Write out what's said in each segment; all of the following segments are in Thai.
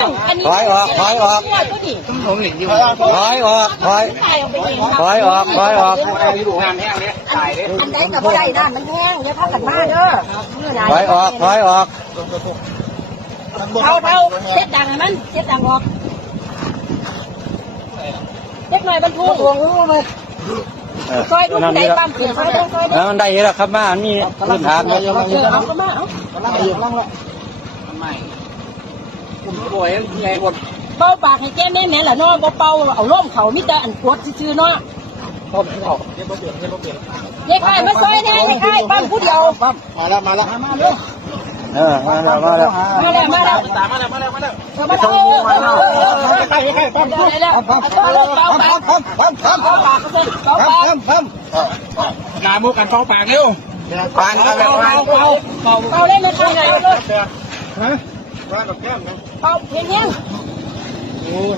ถอยออกถอยออกถอยออกถอยถอยออกถอยออกอันใดกับบ่ได้ด้านมันแห้งเดี๋ยวพากันมาเด้อถอยออกถอยออกเท่าเช็ดดังมันเช็ดดังออกเล็กหน่อยบรรทุกซอยลูกไหนปั๊มเขียนซอยซอยแล้วมันได้แล้วครับมามีพื้นฐานเลยเอาก็มาเอาป่วยไงหมดเป่าปากให้แก้แม่แม่ละเนาะบ่เป่าเอาล่มเขามิแต่อันกดซื่อๆเนาะเด็กไอ้มาซอยแน่เด็กไอ้ปั๊มผู้เดียวมาแล้วมาแล้วมาเด้อมาแล้วมาแล้วมาแล้วมาแล้วใกล้ใกล้ปั๊มแล้วเป่าปากนามุกันเป่าปากเร็วปานกันแล้วเป่าเล่นไม่ใช่ไงฮะว่ากับแก้มนะเป่าเพียงเพียง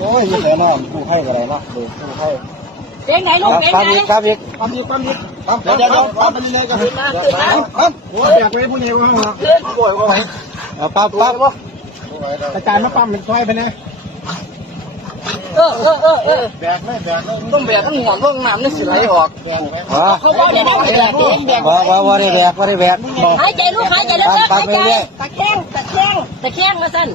โอ้ยยังไงน้องกูให้อะไรบ้างดูกูให้เพียงไหนลูกเพียงไหนครับอีกปั๊มอีกปั๊มอีกปั๊มเดี๋ยวปั๊มไปยังไงกันปั๊มโอ้ยแบกไว้พวกนี้ว่าป่วยว่าไงปั๊มอาจารย์มาปั๊มเป็นซอยไปนะแบกไม่แบกต้องแบกต้องหอนต้องน้ำนี่สิไหลออกเขาบอกได้ได้แบกว่าได้แบกว่าได้แบกหายใจลูกหายใจลึกๆหายใจตะแคงมาสั่น